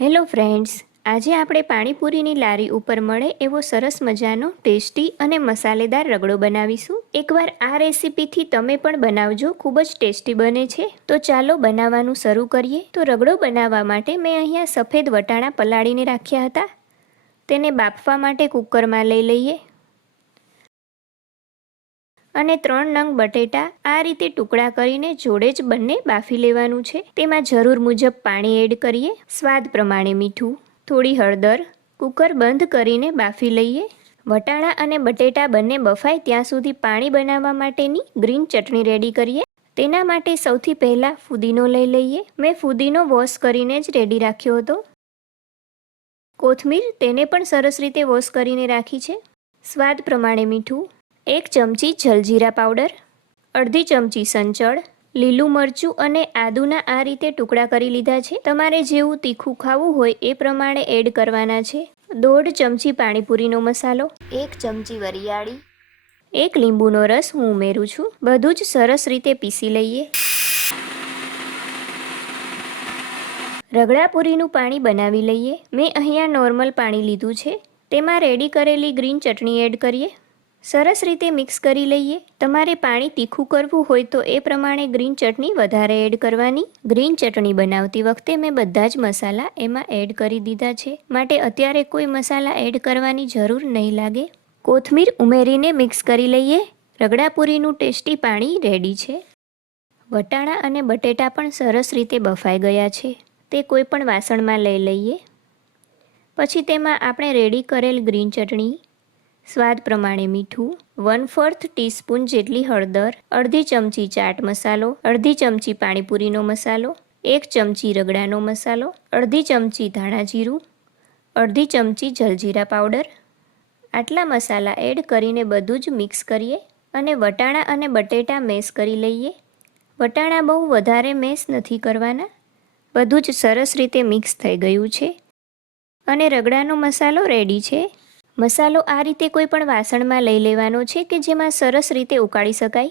Hello friends, આજે આપણે પાણીપુરીની લારી ઉપર મળે એવો સરસ મજાનો ટેસ્ટી અને મસાલેદાર રગડો બનાવીશું. એકવાર આ રેસીપીથી તમે પણ બનાવજો, ખૂબ જ ટેસ્ટી બને છે. તો ચાલો બનાવવાનું શરૂ કરીએ. તો રગડો બનાવવા માટે મેં અહીંયા સફેદ વટાણા પલાળીને રાખ્યા હતા. તેને બાફવા માટે કુકરમાં લઈ લઈએ અને 3 નંગ બટેટા આ રીતે ટુકડા કરીને જોડે જ બંને બાફી લેવાનું છે. તેમાં જરૂર મુજબ પાણી એડ કરીએ, સ્વાદ પ્રમાણે મીઠું, થોડી હળદર. કુકર બંધ કરીને બાફી લઈએ. વટાણા અને બટેટા બંને બફાય ત્યાં સુધી પાણી બનાવવા માટેની ગ્રીન ચટણી રેડી કરીએ. તેના માટે સૌથી પહેલાં ફુદીનો લઈ લઈએ. મેં ફુદીનો વોશ કરીને જ રેડી રાખ્યો હતો. કોથમીર, તેને પણ સરસ રીતે વોશ કરીને રાખી છે. સ્વાદ પ્રમાણે મીઠું, 1 ચમચી જલજીરા પાવડર, અડધી ચમચી સંચળ, લીલું મરચું અને આદુના આ રીતે ટુકડા કરી લીધા છે. તમારે જેવું તીખું ખાવું હોય એ પ્રમાણે એડ કરવાના છે. 1.5 ચમચી પાણીપુરીનો મસાલો, 1 ચમચી વરિયાળી, 1 લીંબુનો રસ હું ઉમેરું છું. બધું જ સરસ રીતે પીસી લઈએ. રગડાપુરીનું પાણી બનાવી લઈએ. મેં અહીંયા નોર્મલ પાણી લીધું છે. તેમાં રેડી કરેલી ગ્રીન ચટણી એડ કરીએ. સરસ રીતે મિક્સ કરી લઈએ. તમારે પાણી તીખું કરવું હોય તો એ પ્રમાણે ગ્રીન ચટણી વધારે એડ કરવાની. ગ્રીન ચટણી બનાવતી વખતે મેં બધા જ મસાલા એમાં એડ કરી દીધા છે, માટે અત્યારે કોઈ મસાલા એડ કરવાની જરૂર નહીં લાગે. કોથમીર ઉમેરીને મિક્સ કરી લઈએ. રગડાપુરીનું ટેસ્ટી પાણી રેડી છે. વટાણા અને બટેટા પણ સરસ રીતે બફાઈ ગયા છે. તે કોઈ પણ વાસણમાં લઈ લઈએ. પછી તેમાં આપણે રેડી કરેલ ગ્રીન ચટણી, સ્વાદ પ્રમાણે મીઠું, 1/4 ટીસ્પૂન જેટલી હળદર, અડધી ચમચી ચાટ મસાલો, અડધી ચમચી પાણીપુરીનો મસાલો, 1 ચમચી રગડાનો મસાલો, અડધી ચમચી ધાણા જીરું, અડધી ચમચી જલજીરા પાવડર. આટલા મસાલા એડ કરીને બધું જ મિક્સ કરીએ અને વટાણા અને બટેટા મેશ કરી લઈએ. વટાણા બહુ વધારે મેશ નથી કરવાના. બધું જ સરસ રીતે મિક્સ થઈ ગયું છે અને રગડાનો મસાલો રેડી છે. મસાલો આ રીતે કોઈ પણ વાસણમાં લઈ લેવાનો છે કે જેમાં સરસ રીતે ઉકાળી શકાય.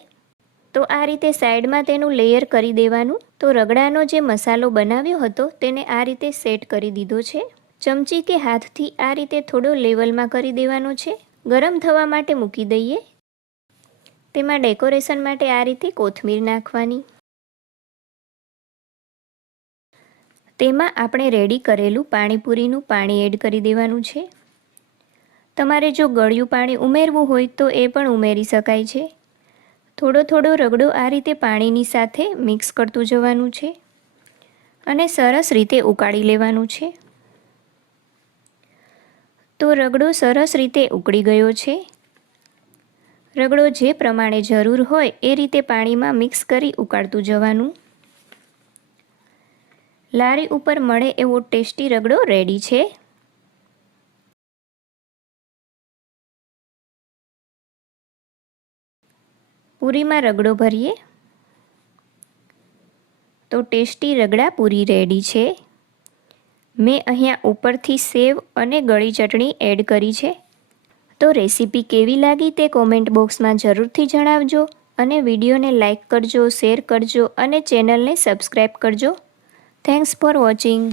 તો આ રીતે સાઈડમાં તેનું લેયર કરી દેવાનું. તો રગડાનો જે મસાલો બનાવ્યો હતો તેને આ રીતે સેટ કરી દીધો છે. ચમચી કે હાથથી આ રીતે થોડો લેવલમાં કરી દેવાનો છે. ગરમ થવા માટે મૂકી દઈએ. તેમાં ડેકોરેશન માટે આ રીતે કોથમીર નાખવાની. તેમાં આપણે રેડી કરેલું પાણીપુરીનું પાણી એડ કરી દેવાનું છે. તમારે જો ગળ્યું પાણી ઉમેરવું હોય તો એ પણ ઉમેરી શકાય છે. થોડો થોડો રગડો આ રીતે પાણીની સાથે મિક્સ કરતું જવાનું છે અને સરસ રીતે ઉકાળી લેવાનું છે. તો રગડો સરસ રીતે ઉકળી ગયો છે. રગડો જે પ્રમાણે જરૂર હોય એ રીતે પાણીમાં મિક્સ કરી ઉકાળતું જવાનું. લારી ઉપર મળે એવો ટેસ્ટી રગડો રેડી છે. પૂરીમાં રગડો ભરીએ. તો ટેસ્ટી રગડા પૂરી રેડી છે. મેં અહીંયા ઉપરથી સેવ અને ગળી ચટણી એડ કરી છે. તો રેસીપી કેવી લાગી તે કોમેન્ટ બોક્સમાં જરૂરથી જણાવજો અને વિડીયોને લાઈક કરજો, શેર કરજો અને ચેનલને સબસ્ક્રાઈબ કરજો. Thanks for watching.